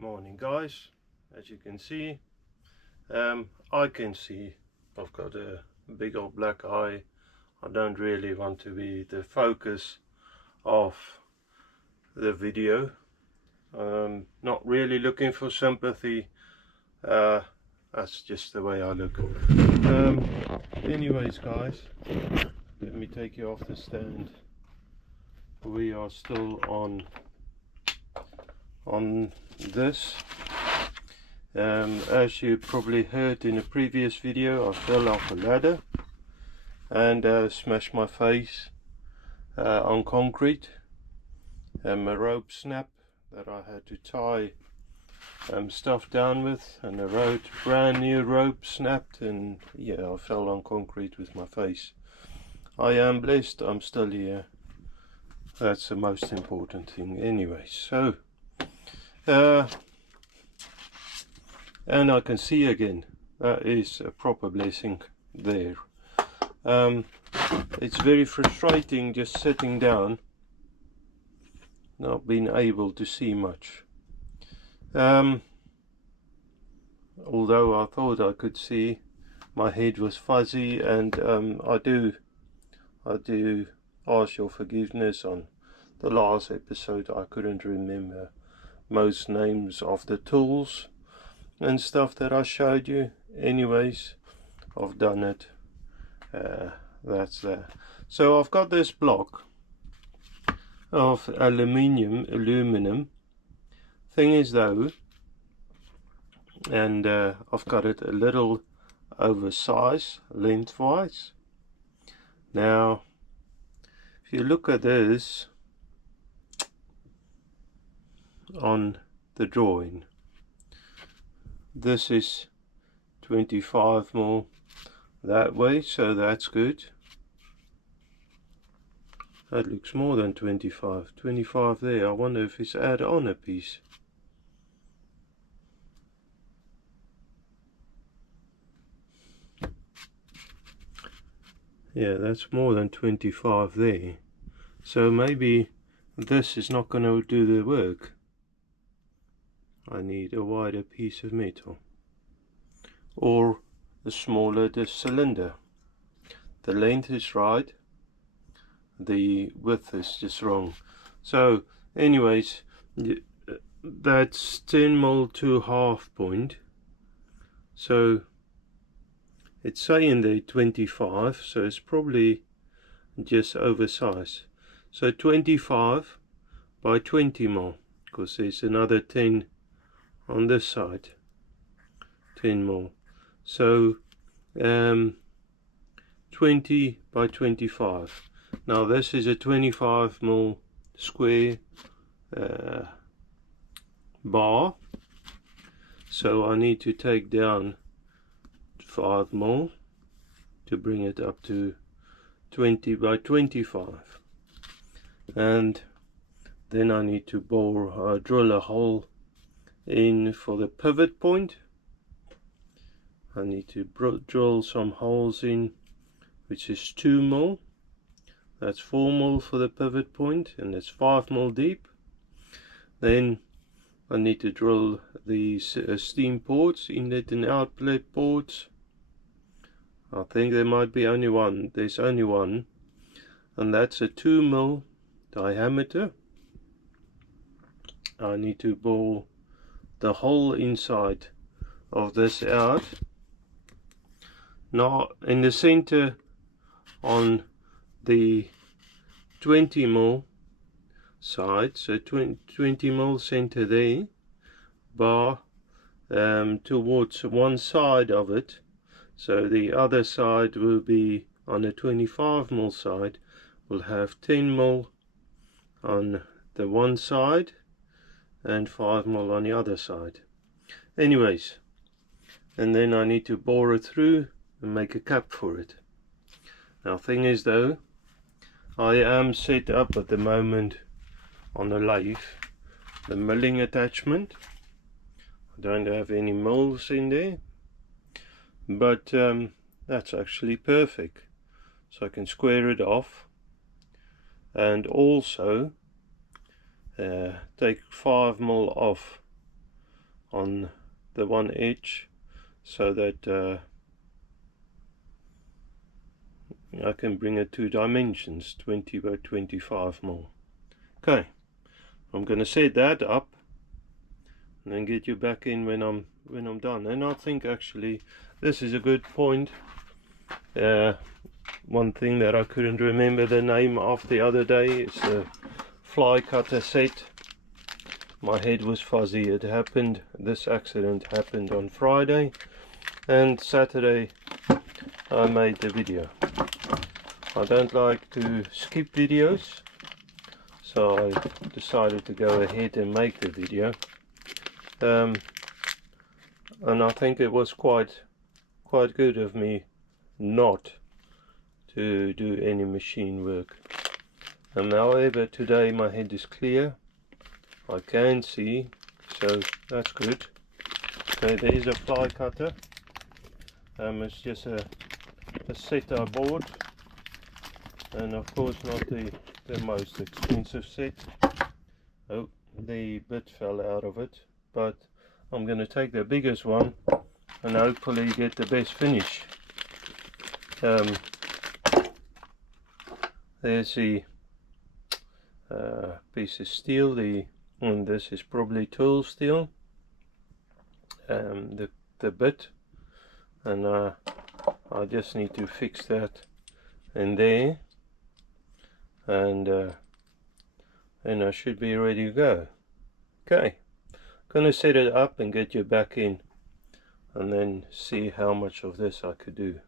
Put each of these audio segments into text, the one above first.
Morning guys, as you can see, I can see I've got a big old black eye. I don't really want to be the focus of the video. Not really looking for sympathy, that's just the way I look. Anyways guys, let me take you off the stand. We are still on this. As you probably heard in a previous video, I fell off a ladder and smashed my face on concrete, and my rope snapped that I had to tie stuff down with, and the brand new rope snapped, and yeah, I fell on concrete with my face. I am blessed, I'm still here. That's the most important thing anyway. So and I can see again. That is a proper blessing there. It's very frustrating just sitting down, not being able to see much. Although I thought I could see, my head was fuzzy, and I do ask your forgiveness. On the last episode I couldn't remember most names of the tools and stuff that I showed you. Anyways, I've done it. That's there. So I've got this block of aluminum. Thing is though, and I've got it a little oversized lengthwise. Now if you look at this on the drawing, this is 25 more that way, so that's good. That looks more than 25 there. I wonder if it's add on a piece. Yeah, that's more than 25 there. So maybe this is not going to do the work. I need a wider piece of metal, or the smaller the cylinder. The length is right, the width is just wrong. So anyways, that's 10mm to half point, so it's saying there 25, so it's probably just oversized. So 25 by 20mm, because there's another 10 on this side, 10 more. So 20 by 25. Now this is a 25mm square bar, so I need to take down 5mm to bring it up to 20 by 25, and then I need to drill a hole in for the pivot point. I need to drill some holes in, which is 2mm. That's 4mm for the pivot point, and it's 5mm deep. Then I need to drill these steam ports, inlet and outlet ports. I think there might be only one. There's only one, and that's a 2mm diameter. I need to bore the hole inside of this out. Now in the center, on the 20mm side, so 20mm center there, bar towards one side of it, so the other side will be on the 25mm side, will have 10mm on the one side and 5mm on the other side. Anyways, and then I need to bore it through and make a cap for it. Now thing is though, I am set up at the moment on the lathe, the milling attachment. I don't have any mills in there, but that's actually perfect. So I can square it off, and also take 5mm off on the one edge so that I can bring it to dimensions 20 by 25 mil. Okay, I'm going to set that up and then get you back in when I'm done. And I think actually this is a good point. One thing that I couldn't remember the name of the other day is the fly cutter set. My head was fuzzy. It happened, this accident happened on Friday, and Saturday I made the video. I don't like to skip videos, so I decided to go ahead and make the video. And I think it was quite good of me not to do any machine work. However, today my head is clear, I can see, so that's good. Okay, there's a fly cutter. It's just a set I bought, and of course not the most expensive set. Oh, the bit fell out of it, but I'm going to take the biggest one and hopefully get the best finish. There's the piece of steel, and this is probably tool steel, the bit, and I just need to fix that in there, and then I should be ready to go. Okay, gonna set it up and get you back in, and then see how much of this I could do.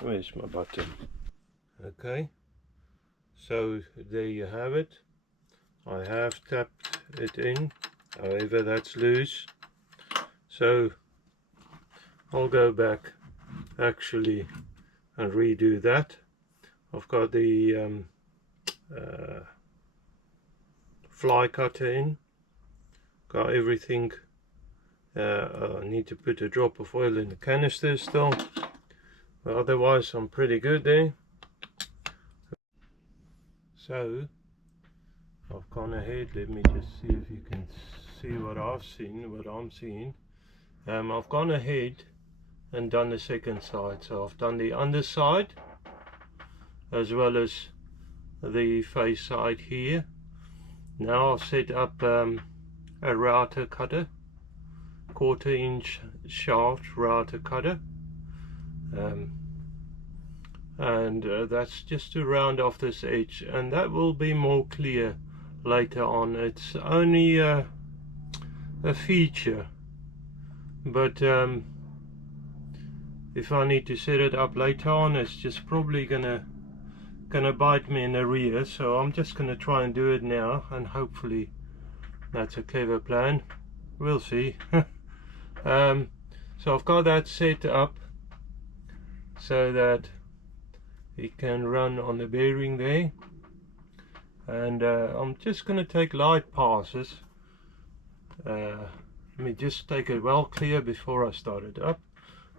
Where's my button? Okay, so there you have it. I have tapped it in, however that's loose, so I'll go back actually and redo that. I've got the fly cutter in, got everything. I need to put a drop of oil in the canister still, but otherwise I'm pretty good there. So I've gone ahead, let me just see if you can see what I'm seeing. I've gone ahead and done the second side, so I've done the underside as well as the face side here. Now I've set up a router cutter, 1/4 inch shaft router cutter, and that's just to round off this edge, and that will be more clear later on. It's only a feature, but if I need to set it up later on, it's just probably gonna bite me in the rear, so I'm just gonna try and do it now, and hopefully that's a clever plan. We'll see. So I've got that set up so that it can run on the bearing there, and I'm just going to take light passes. Let me just take it well clear before I start it up.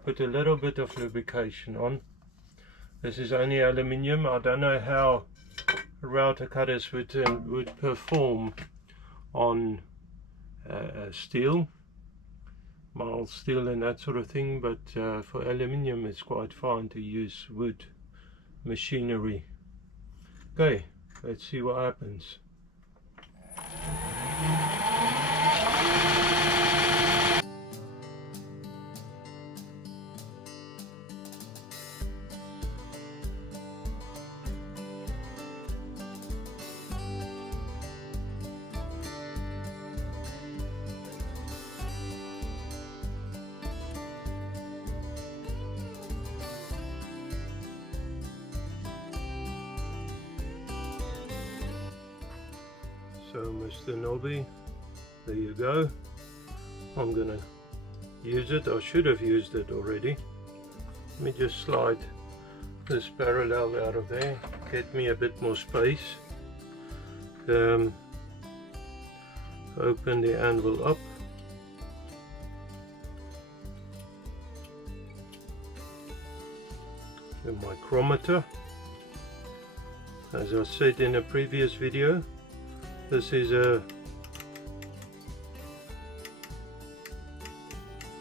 Put a little bit of lubrication on. This is only aluminium. I don't know how router cutters would perform on steel, mild steel and that sort of thing, but for aluminium it's quite fine to use wood machinery. Okay, let's see what happens. So Mr. Nobby, there you go. I'm gonna use it. I should have used it already. Let me just slide this parallel out of there, get me a bit more space. Open the anvil up. The micrometer. As I said in a previous video, this is a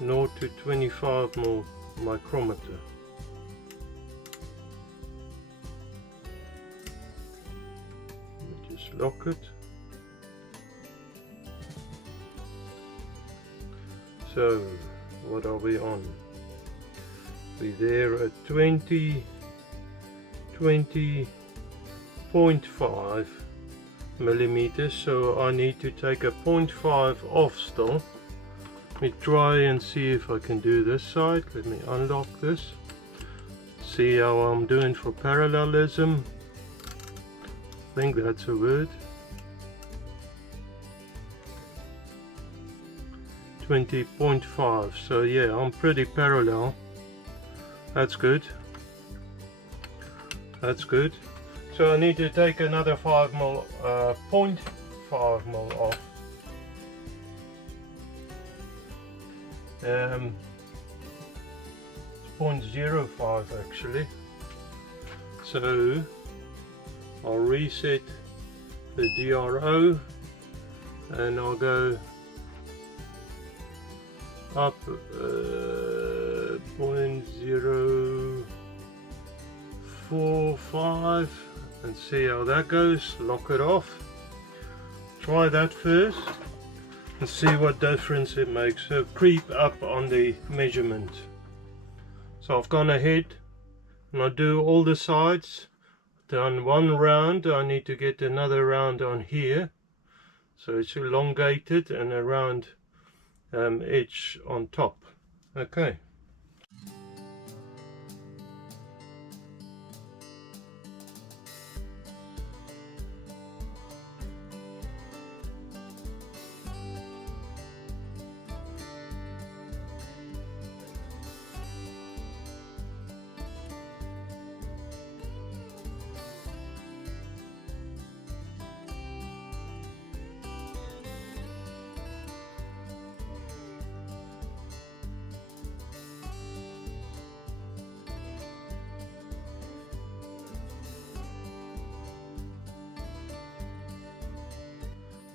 0 to 25 mm micrometer. Just lock it. So what are we on? We're there at 20.5 millimeters, so I need to take a 0.5 off still. Let me try and see if I can do this side. Let me unlock this. See how I'm doing for parallelism. I think that's a word. 20.5. So yeah, I'm pretty parallel. That's good. That's good. So I need to take another 5 mm, 0.5 mm off. It's 0.05 actually. So I'll reset the DRO and I'll go up 0.045 and see how that goes. Lock it off. Try that first and see what difference it makes. So creep up on the measurement. So I've gone ahead and I do all the sides. Done one round. I need to get another round on here, so it's elongated, and a round edge on top. Okay.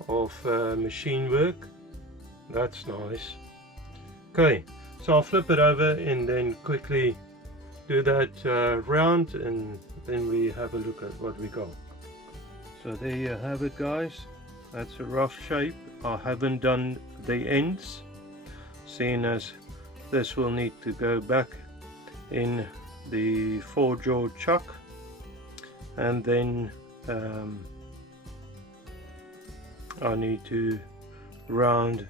Of machine work. That's nice. Okay, so I'll flip it over and then quickly do that round, and then we have a look at what we got. So there you have it, guys. That's a rough shape. I haven't done the ends, seeing as this will need to go back in the 4-jaw chuck, and then I need to round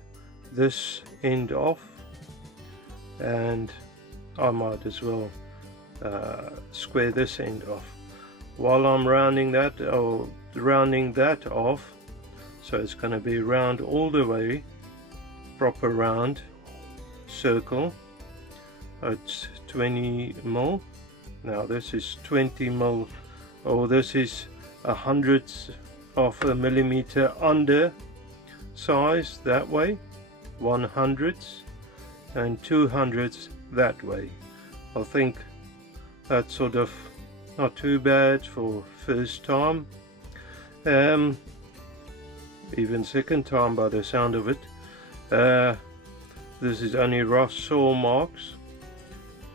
this end off, and I might as well square this end off while I'm rounding that, or rounding that off. So it's going to be round all the way, proper round circle. It's 20 mm. Now this is 20 mm, or this is 100th of a millimeter under size that way, 100ths, and 200ths that way. I think that's sort of not too bad for first time, even second time by the sound of it. This is only rough saw marks.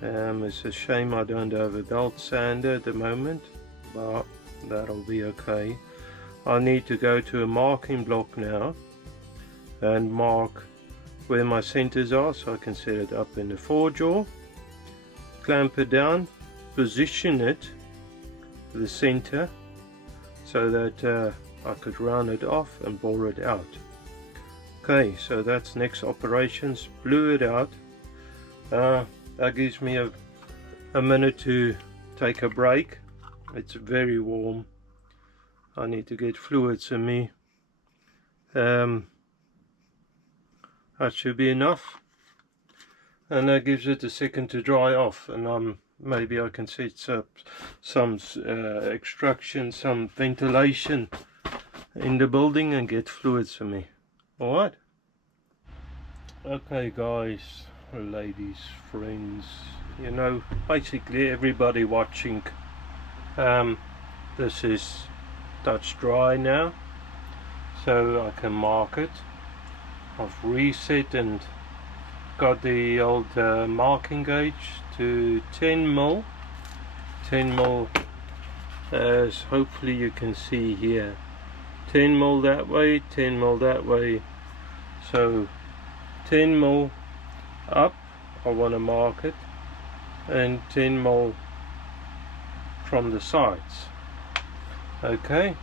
It's a shame I don't have a belt sander at the moment, but that'll be okay. I need to go to a marking block now and mark where my centers are, so I can set it up in the 4-jaw, clamp it down, position it to the center so that I could round it off and bore it out. Okay, so that's next operations. Blew it out. That gives me a minute to take a break. It's very warm. I need to get fluids in me. That should be enough, and that gives it a second to dry off, and maybe I can set up some extraction, some ventilation in the building and get fluids for me. Alright. Okay guys, ladies, friends, you know, basically everybody watching, this is touch dry now, so I can mark it. I've reset and got the old marking gauge to 10 mil. 10 mil, as hopefully you can see here. 10 mil that way, 10 mil that way. So 10 mil up, I want to mark it, and 10 mil from the sides. Okay,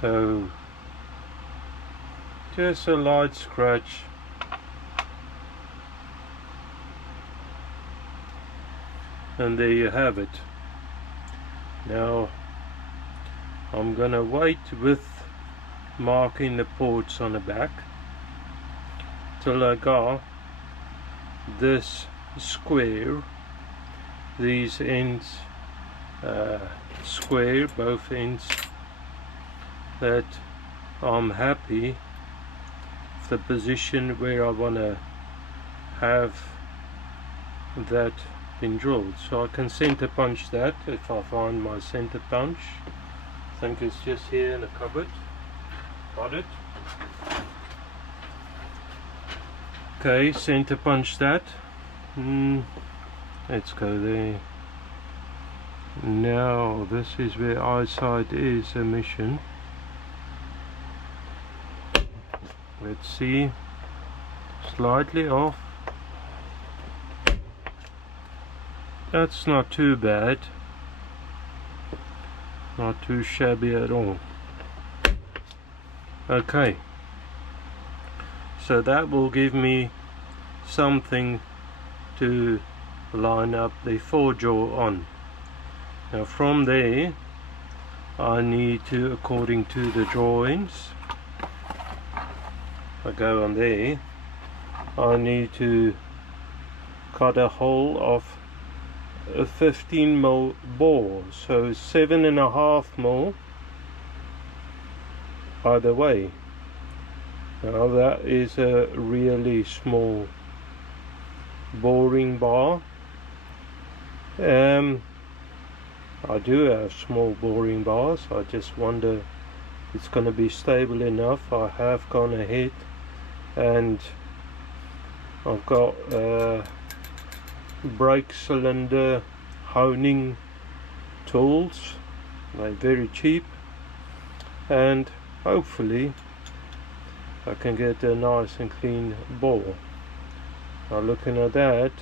so just a light scratch, and there you have it. Now I'm gonna wait with marking the ports on the back till I got this square, these ends square, both ends, that I'm happy with the position where I want to have that been drilled. So I can center punch that if I find my center punch. I think it's just here in the cupboard. Got it. Okay, center punch that. Let's go there. Now this is where eyesight is a mission. Let's see, slightly off. That's not too bad, not too shabby at all. Okay, so that will give me something to line up the forejaw on. Now from there I need to, according to the drawings, I go on there, I need to cut a hole of a 15 mil bore, so 7.5 mil either way. Now that is a really small boring bar. I do have small boring bars. I just wonder if it's going to be stable enough. I have gone ahead and I've got brake cylinder honing tools. They're very cheap, and hopefully I can get a nice and clean bore. Now looking at that,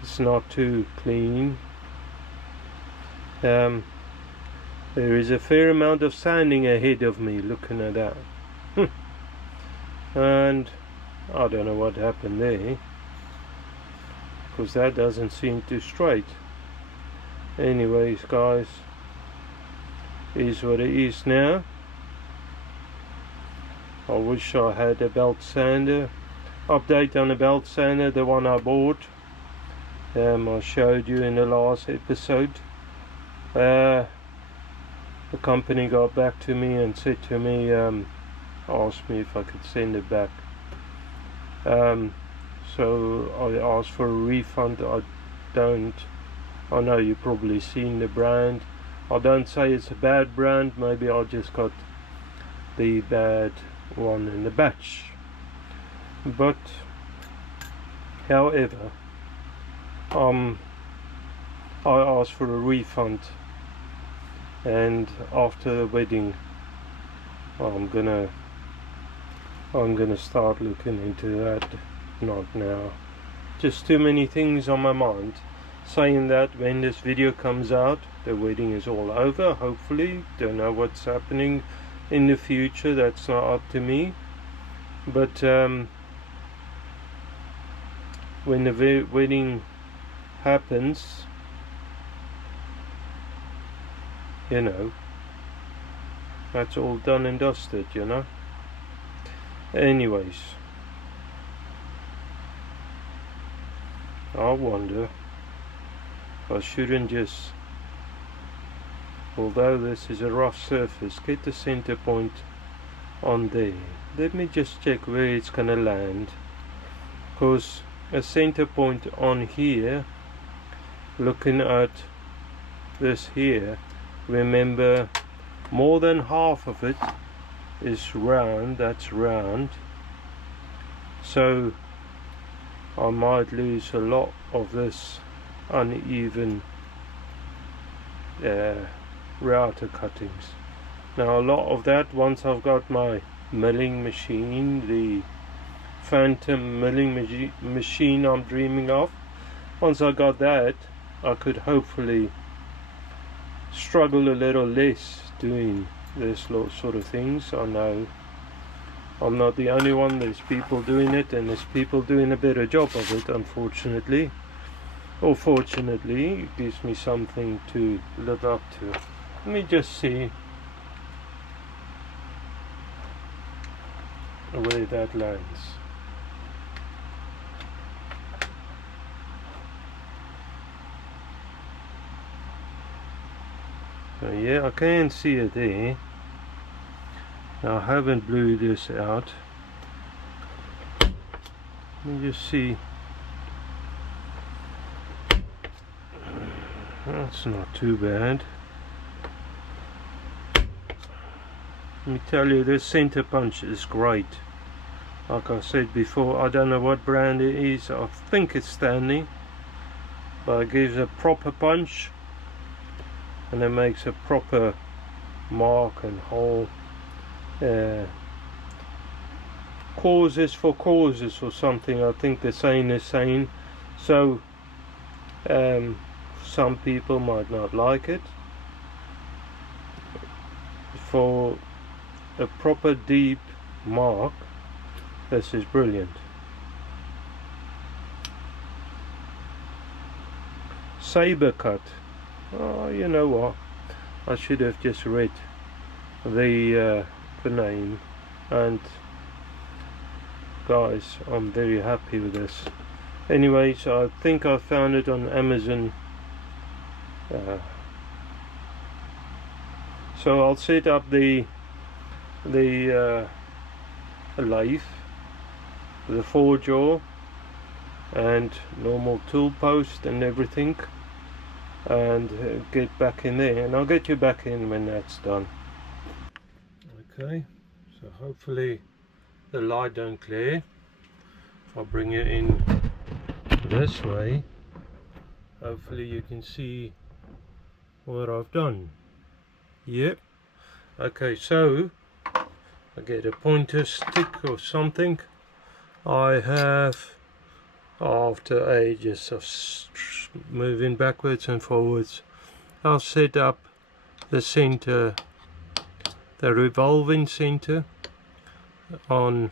it's not too clean. There is a fair amount of sanding ahead of me looking at that. And I don't know what happened there, because that doesn't seem too straight. Anyways guys, is what it is now. I wish I had a belt sander. Update on the belt sander, the one I bought. I showed you in the last episode. The company got back to me and said to me, asked me if I could send it back. So I asked for a refund. I know you've probably seen the brand. I don't say it's a bad brand, maybe I just got the bad one in the batch. But however, I asked for a refund, and after the wedding I'm gonna start looking into that. Not now, just too many things on my mind. Saying that, when this video comes out, the wedding is all over, hopefully. Don't know what's happening in the future, that's not up to me. But when the wedding happens, you know, that's all done and dusted, you know. Anyways, I wonder if I shouldn't just, although this is a rough surface, get the center point on there. Let me just check where it's gonna land, because a center point on here, looking at this here, remember more than half of it is round, that's round, so I might lose a lot of this uneven router cuttings. Now a lot of that, once I've got my milling machine, the phantom milling machine I'm dreaming of, once I got that, I could hopefully struggle a little less doing this sort of things. I know I'm not the only one, there's people doing it, and there's people doing a better job of it, unfortunately. Or fortunately, it gives me something to live up to. Let me just see where that lands. So yeah, I can see it there. Now I haven't blew this out. Let me just see. That's not too bad. Let me tell you, this center punch is great. Like I said before, I don't know what brand it is. I think it's Stanley, but it gives a proper punch and it makes a proper mark and hole. Causes for causes or something, I think the saying is saying. So some people might not like it. For a proper deep mark, this is brilliant. Saber cut. Oh, you know what? I should have just read the name. And guys, I'm very happy with this. Anyway, so I think I found it on Amazon. So I'll set up the lathe, the 4-jaw and normal tool post and everything, and get back in there, and I'll get you back in when that's done. Okay, so hopefully the light don't glare. If I bring it in this way, hopefully you can see what I've done. Yep. Okay, so I get a pointer stick or something. I have, after ages of moving backwards and forwards, I've set up the center, the revolving center on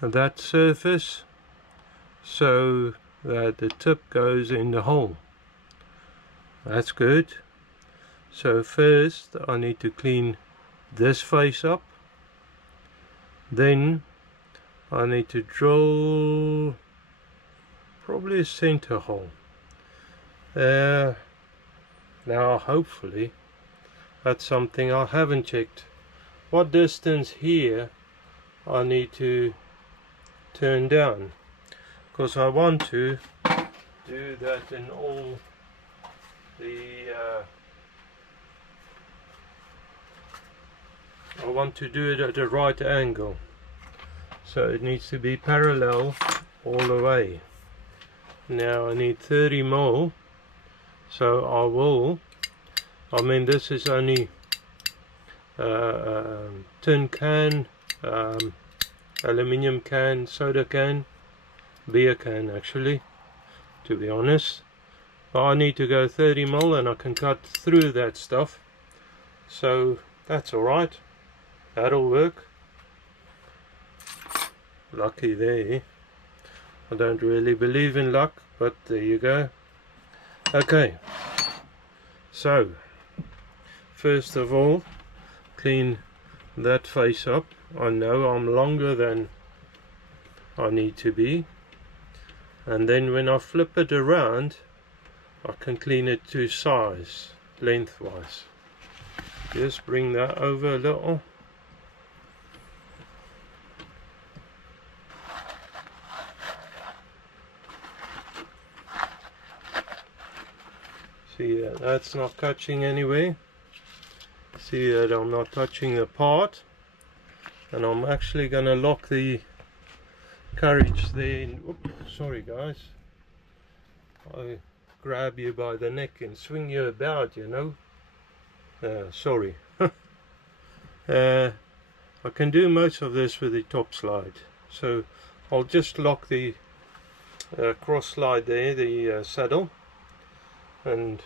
that surface so that the tip goes in the hole. That's good. So first I need to clean this face up, then I need to drill probably a center hole. Now hopefully that's something I haven't checked. What distance here I need to turn down, because I want to do that in all the I want to do it at a right angle, so it needs to be parallel all the way. Now I need 30 mil, so I mean this is only tin can, aluminium can, soda can, beer can actually, to be honest. But I need to go 30 mil and I can cut through that stuff, so that's alright. That'll work. Lucky there. I don't really believe in luck, but there you go. Okay, so first of all, clean that face up. I know I'm longer than I need to be, and then when I flip it around I can clean it to size, lengthwise. Just bring that over a little. See that's not touching anyway. See that I'm not touching the part. and I'm actually going to lock the carriage there in. Oops, sorry guys, I grab you by the neck and swing you about, you know. Sorry. I can do most of this with the top slide, so I'll just lock the cross slide there, the saddle, and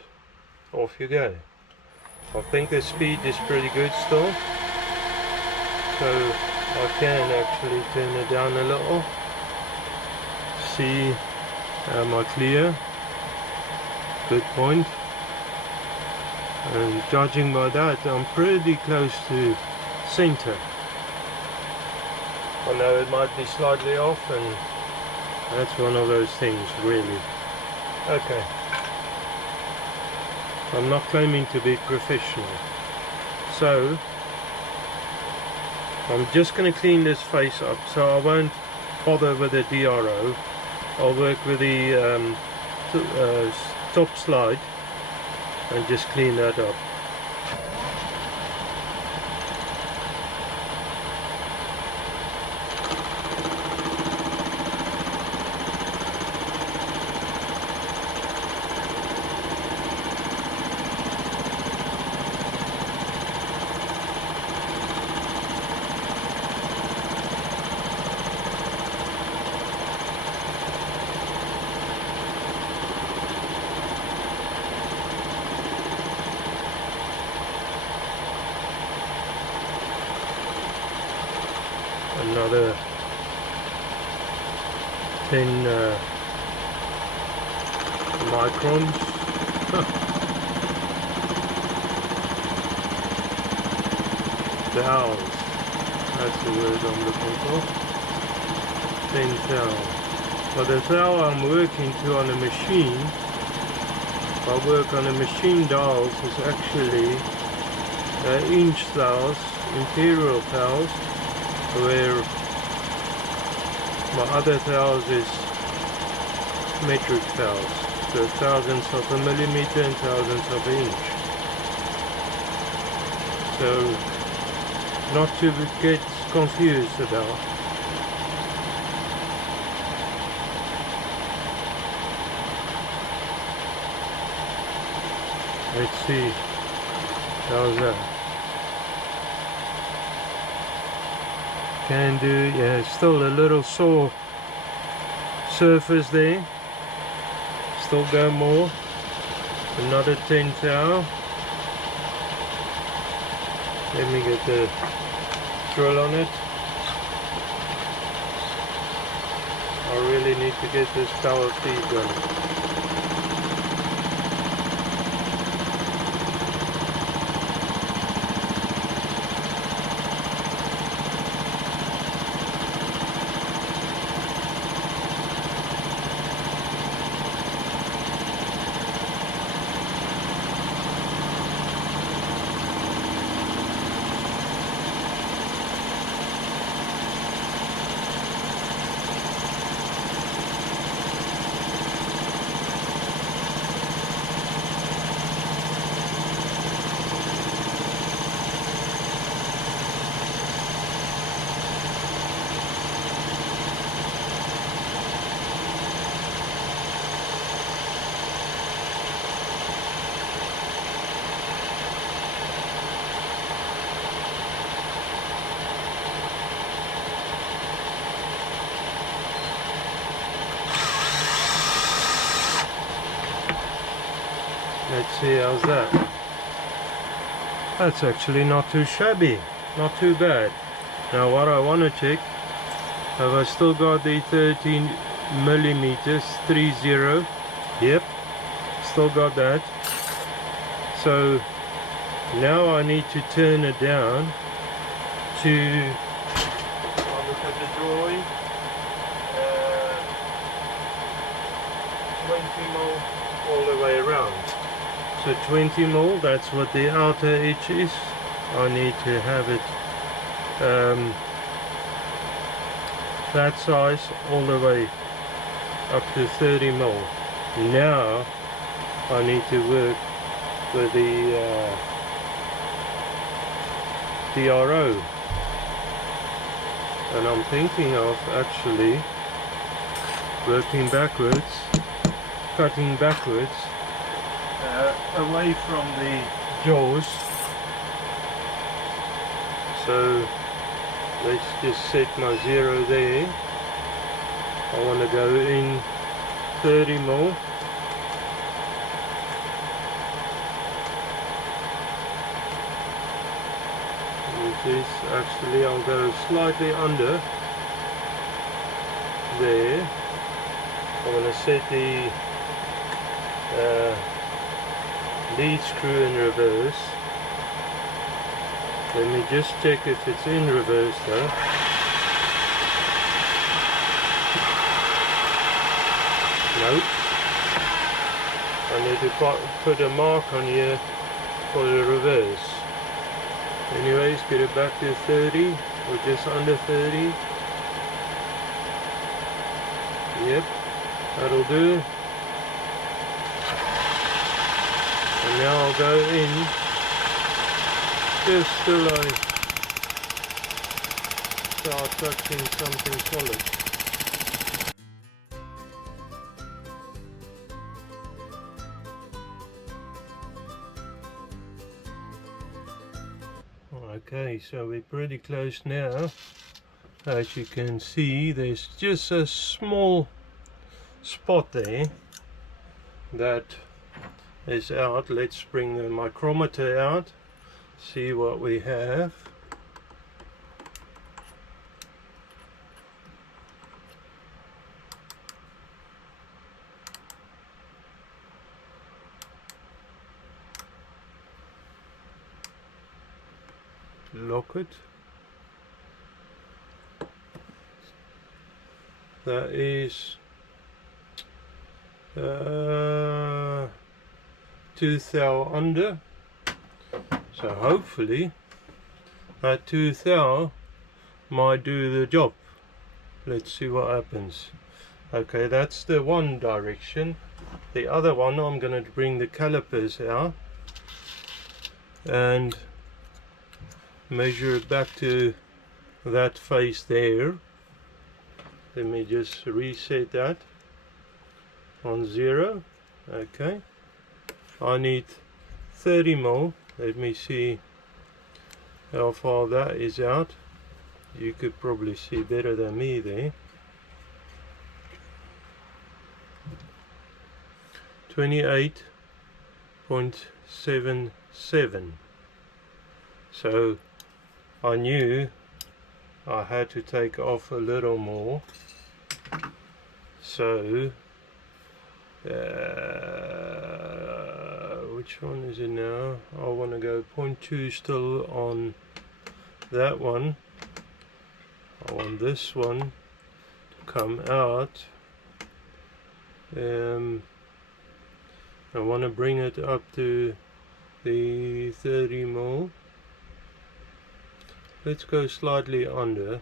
off you go. I think the speed is pretty good still, so I can actually turn it down a little. See, am I clear? Good point. And judging by that, I'm pretty close to center. I know it might be slightly off, and that's one of those things, really. Okay. I'm not claiming to be professional. So, I'm just going to clean this face up, so I won't bother with the DRO. I'll work with the top slide and just clean that up. Another 10 microns. Thous, that's the word I'm looking for. 10 thou. But the thou I'm working to on a machine, I work on a machine dials, is actually inch thous, imperial thous, where my other thous is metric thous, so thousandths of a millimeter and thousandths of an inch. So not to get confused about. Let's see, how's that? Can do, yeah, still a little sore surface there. Still go more. Another 10 thou. Let me get the drill on it. I really need to get this power feed done. Let's see, how's that? That's actually not too shabby, not too bad. Now what I want to check, have I still got the 13 millimeters 30? Yep, still got that. So now I need to turn it down to, I'll look at the drawing, 20 mil all the way around. So 20 mil, that's what the outer edge is. I need to have it that size all the way up to 30 mil. Now I need to work with the DRO. and I'm thinking of actually working backwards, cutting backwards away from the jaws. So let's just set my 0 there. I want to go in 30 mil. Which is actually, I'll go slightly under there. I want to set the lead screw in reverse. Let me just check if it's in reverse though. Nope. I need to put a mark on here for the reverse. Anyways, get it back to 30 or just under 30. Yep, that'll do. And now I'll go in just till I start touching something solid. Okay, so we're pretty close now. As you can see, there's just a small spot there that is out. Let's bring the micrometer out, see what we have. Lock it. That is 2 thou under, so hopefully that 2 thou might do the job. Let's see what happens. Okay, that's the one direction. The other one, I'm going to bring the calipers out and measure it back to that face there. Let me just reset that on 0. Okay, I need 30 mil. Let me see how far that is out. You could probably see better than me there. 28.77. So I knew I had to take off a little more. So which one is it now? I want to go 0.2 still on that one. I want this one to come out. I want to bring it up to the 30 mil. Let's go slightly under.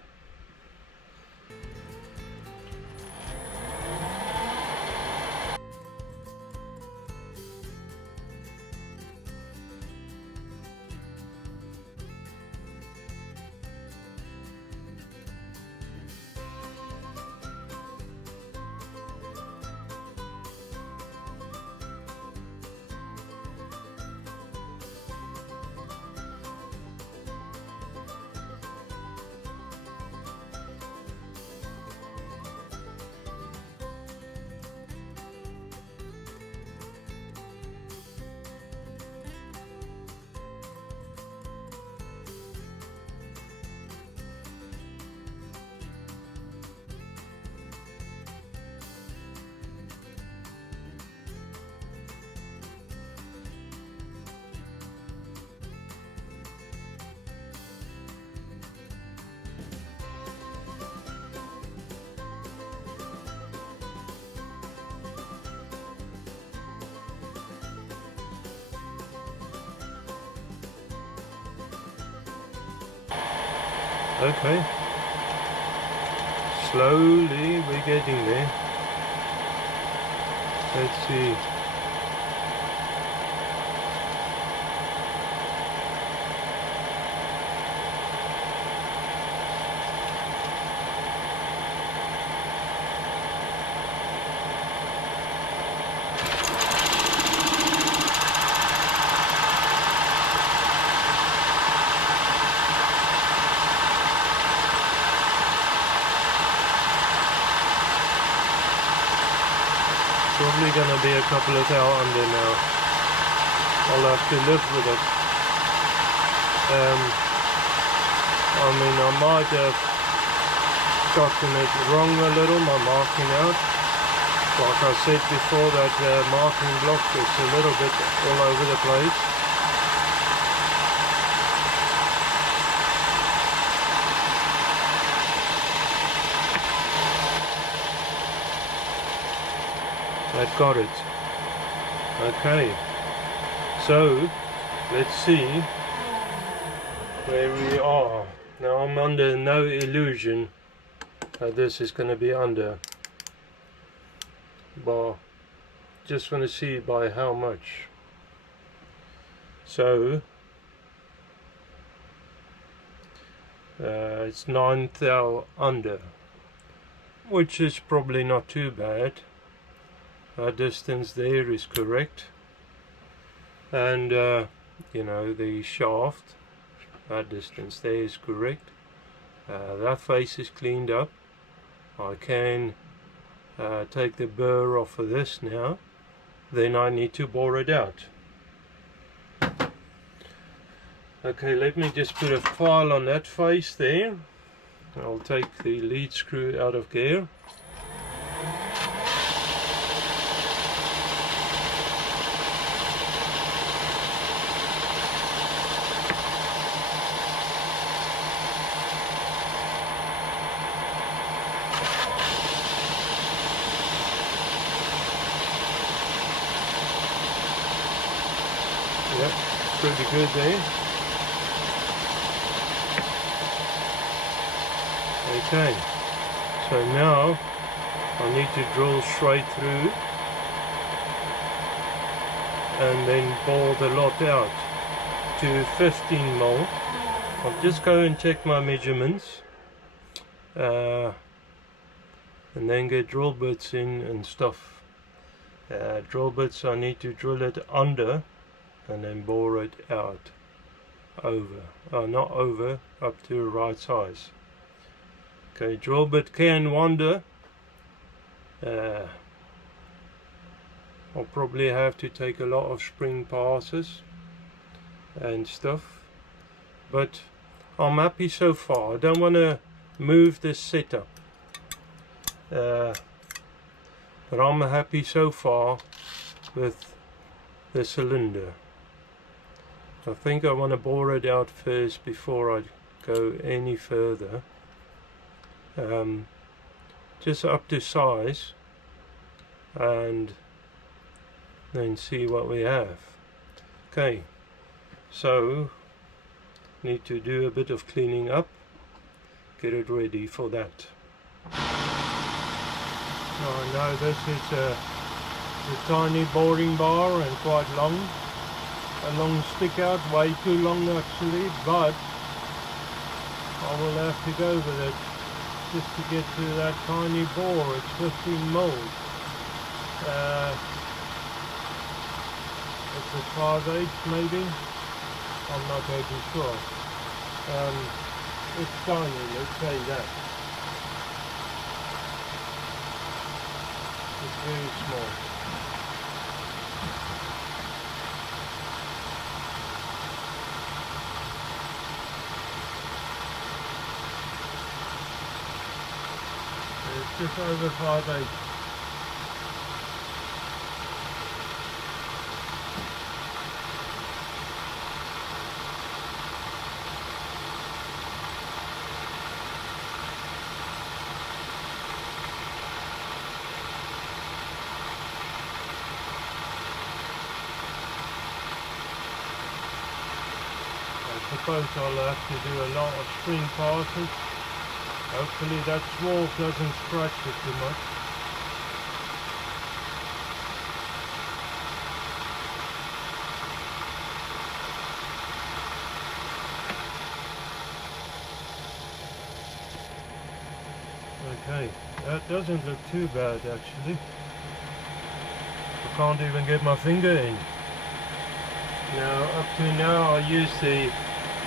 Okay, slowly we're getting there. Let's see. probably going to be a couple of thou under now. I'll have to live with it. I mean, I might have gotten it wrong a little, my marking out. Like I said before, that marking block is a little bit all over the place. That got it. Okay, so let's see where we are. Now I'm under no illusion that this is going to be under, but just want to see by how much. So it's 9 thou under, which is probably not too bad. Our distance there is correct, and you know, the shaft, our distance there is correct. That face is cleaned up. I can take the burr off of this now. Then I need to bore it out. Okay, let me just put a file on that face there. I'll take the lead screw out of gear. Yep, pretty good there. Okay, so now I need to drill straight through and then bore the lot out to 15 mil. I'll just go and check my measurements and then get drill bits in and stuff. Drill bits, I need to drill it under and then bore it out over, not over, up to the right size. Okay, drill bit can wander. I'll probably have to take a lot of spring passes and stuff, but I'm happy so far. I don't want to move this setup, but I'm happy so far with the cylinder. I think I want to bore it out first before I go any further, just up to size, and then see what we have. Okay, so need to do a bit of cleaning up, get it ready for that. Oh no, this is a tiny boring bar and quite long. A long stick out, way too long actually, but I will have to go with it just to get to that tiny bore. It's 15 mil. It's a 5/8 maybe, I'm not totally sure. It's tiny, let's say that. It's very small. It's just over 5/8. I suppose I'll have to do a lot of spring passes. Hopefully that swirl doesn't scratch it too much. Okay, that doesn't look too bad actually. I can't even get my finger in. Now, up to now I use the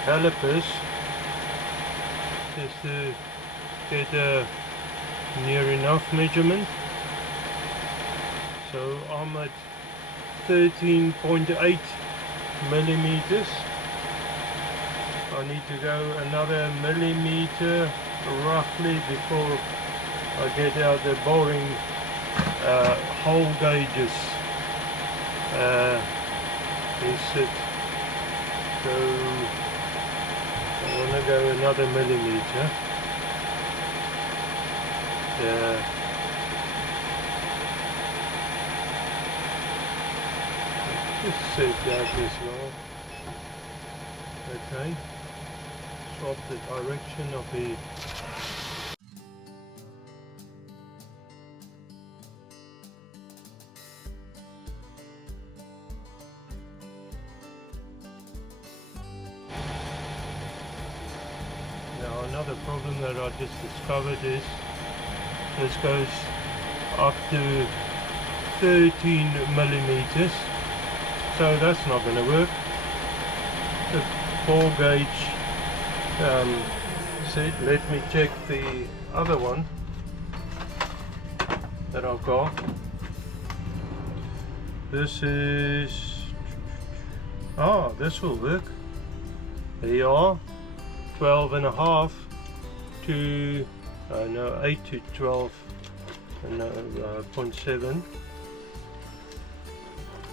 calipers just to get a near enough measurement. So I'm at 13.8 millimeters. I need to go another millimeter roughly before I get out the boring hole gauges. Is it? So I want to go another millimeter. Just save that as well. Okay. Swap the direction of the Now another problem that I just discovered is this goes up to 13 millimeters, so that's not going to work. The 4 gauge set. Let me check the other one that I've got. This is, this will work. There you are, 12.5 to 8 to 12 and 0.7.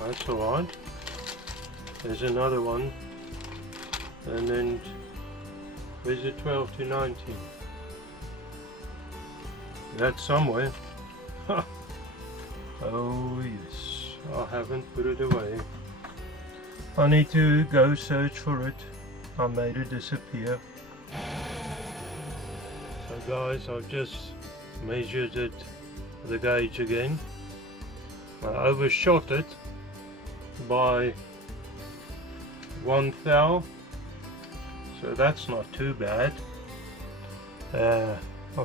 That's alright. There's another one, and then where's it? 12 to 19. That's somewhere. Oh yes, I haven't put it away. I need to go search for it. I made it disappear. So guys, I've just measured it, the gauge again. I overshot it by 1 thou, so that's not too bad. I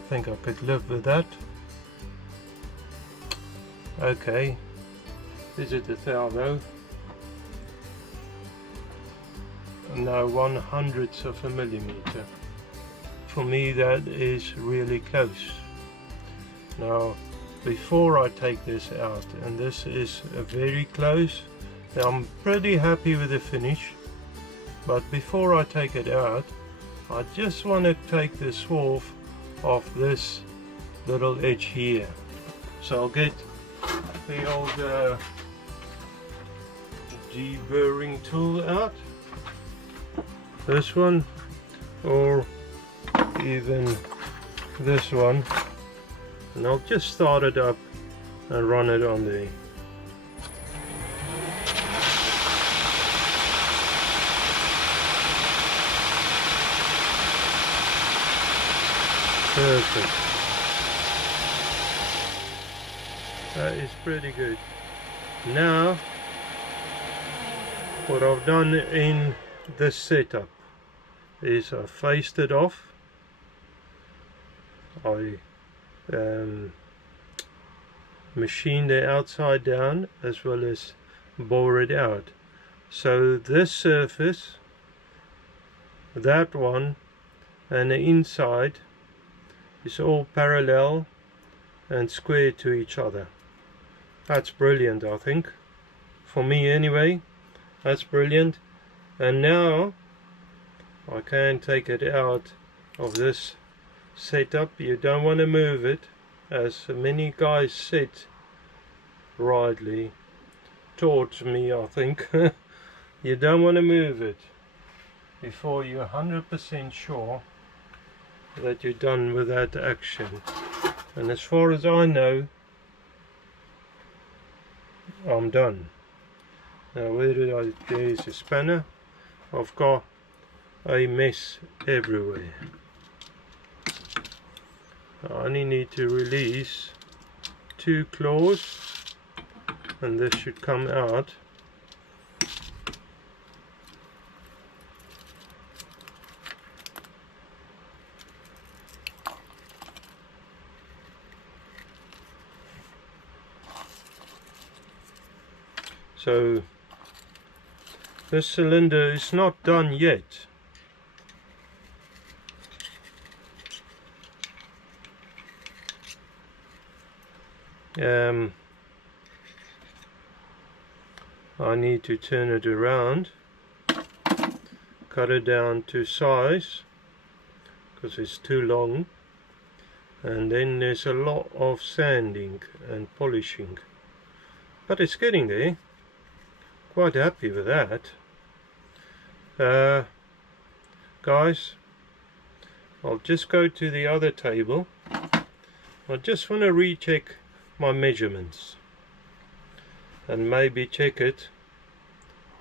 think I could live with that. Okay, is it a thou though? No, 1/100th of a millimeter. For me that is really close. Now before I take this out, and this is very close, I'm pretty happy with the finish, but before I take it out, I just want to take the swarf off this little edge here. So I'll get the old deburring tool out, this one, or even this one, and I'll just start it up and run it on the perfect. That is pretty good. Now what I've done in this setup is I faced it off. I machined the outside down as well as bore it out. So this surface, that one, and the inside is all parallel and square to each other. That's brilliant, I think. For me anyway, that's brilliant. And now I can take it out of this setup. You don't want to move it, as many guys said rightly towards me, I think. You don't want to move it before you're 100% sure that you're done with that action. And as far as I know, I'm done. Now where did I, there's a spanner. I've got a mess everywhere. I only need to release 2 claws and this should come out. So this cylinder is not done yet. I need to turn it around, cut it down to size because it's too long, and then there's a lot of sanding and polishing, but it's getting there. Quite happy with that. Guys, I'll just go to the other table. I just want to recheck my measurements and maybe check it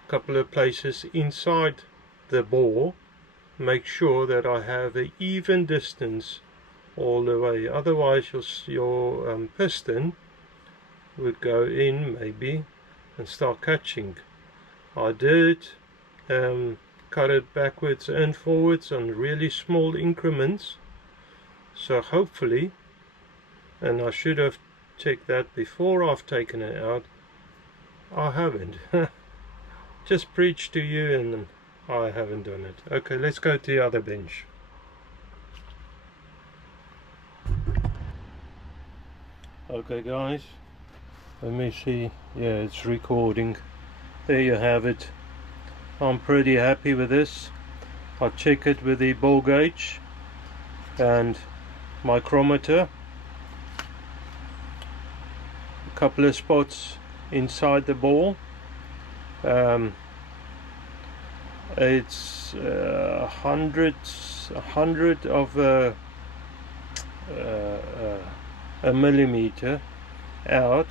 a couple of places inside the bore, make sure that I have an even distance all the way, otherwise your piston would go in maybe and start catching. I did cut it backwards and forwards on really small increments, so hopefully, and I should have checked that before I've taken it out. I haven't. Just preached to you and I haven't done it. Okay, let's go to the other bench. Okay guys, let me see. Yeah, it's recording. There you have it. I'm pretty happy with this. I'll check it with the bore gauge and micrometer. A couple of spots inside the bore. It's a hundred of a millimeter out,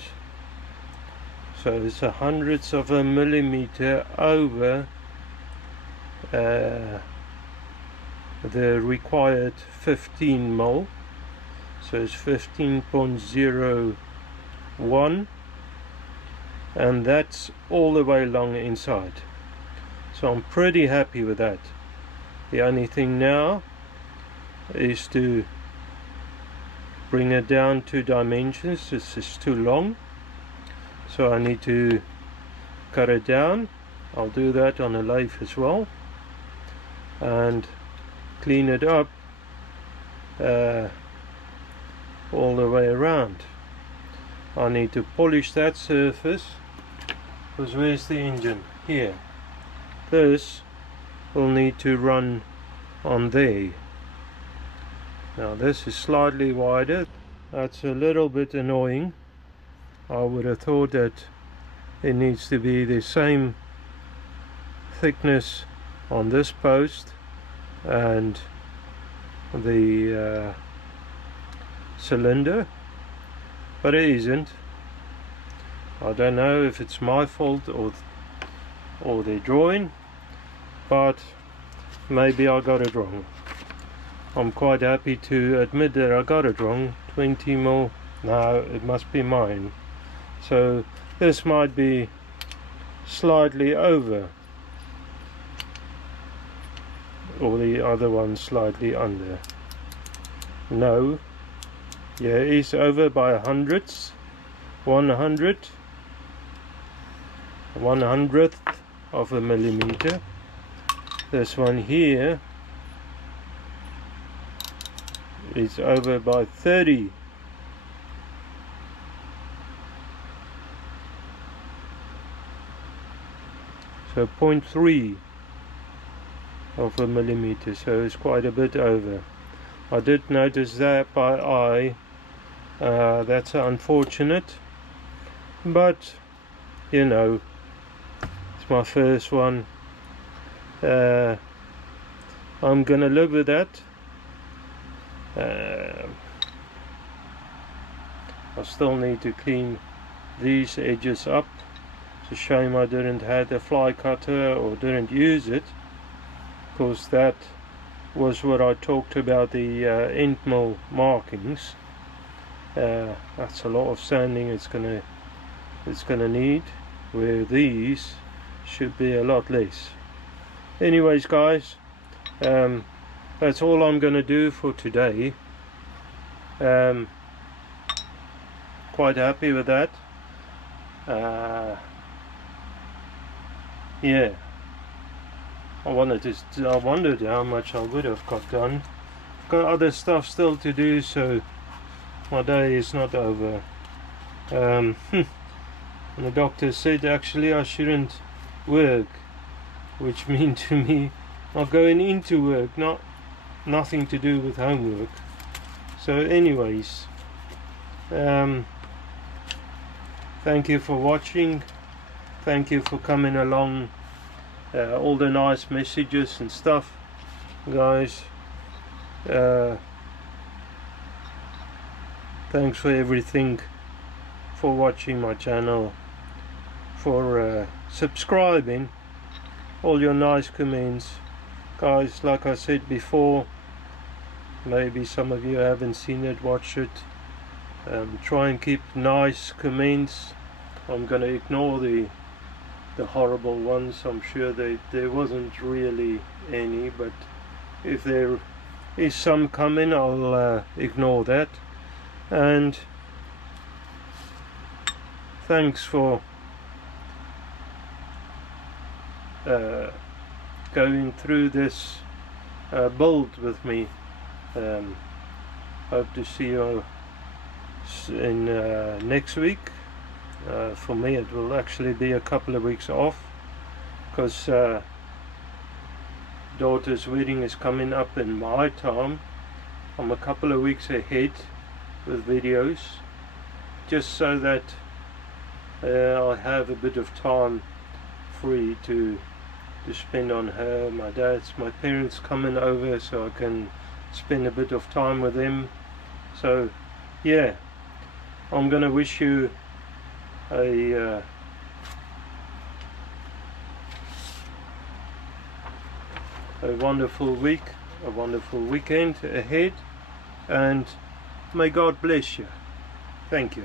so it's a hundredth of a millimeter over the required 15 mil, so it's 15.01, and that's all the way along inside. So I'm pretty happy with that. The only thing now is to bring it down to dimensions. This is too long, so I need to cut it down. I'll do that on a lathe as well, and clean it up all the way around. I need to polish that surface, because where's the engine? Here. This will need to run on there. Now this is slightly wider. That's a little bit annoying. I would have thought that it needs to be the same thickness on this post and the cylinder, but it isn't. I don't know if it's my fault or the drawing, but maybe I got it wrong. I'm quite happy to admit that I got it wrong. 20 mil, no, it must be mine. So this might be slightly over, or the other one slightly under. No, yeah, it's over by hundredths. 100th of a millimeter. This one here is over by 30. So 0.3 of a millimeter, so it's quite a bit over. I did notice that by eye. That's unfortunate, but you know, it's my first one. I'm gonna live with that. I still need to clean these edges up. It's a shame I didn't have a fly cutter or didn't use it, because that was what I talked about, the end mill markings. That's a lot of sanding it's gonna need, where these should be a lot less. Anyways guys, that's all I'm gonna do for today. Quite happy with that. Yeah, I wondered how much I would have got done. Got other stuff still to do, so my day is not over. And the doctor said actually I shouldn't work, which mean to me not going into work, nothing to do with homework. So anyways, thank you for watching, thank you for coming along, all the nice messages and stuff, guys. Thanks for everything, for watching my channel, for subscribing, all your nice comments, guys. Like I said before, maybe some of you haven't seen it, watch it. Try and keep nice comments. I'm gonna ignore the horrible ones. I'm sure there wasn't really any, but if there is some coming, I'll ignore that. And thanks for going through this build with me. Hope to see you in next week. For me it will actually be a couple of weeks off, because daughter's wedding is coming up in my time. I'm a couple of weeks ahead with videos, just so that I have a bit of time free to spend on her. My parents coming over, so I can spend a bit of time with them. So yeah, I'm gonna wish you a wonderful week, a wonderful weekend ahead, and may God bless you. Thank you.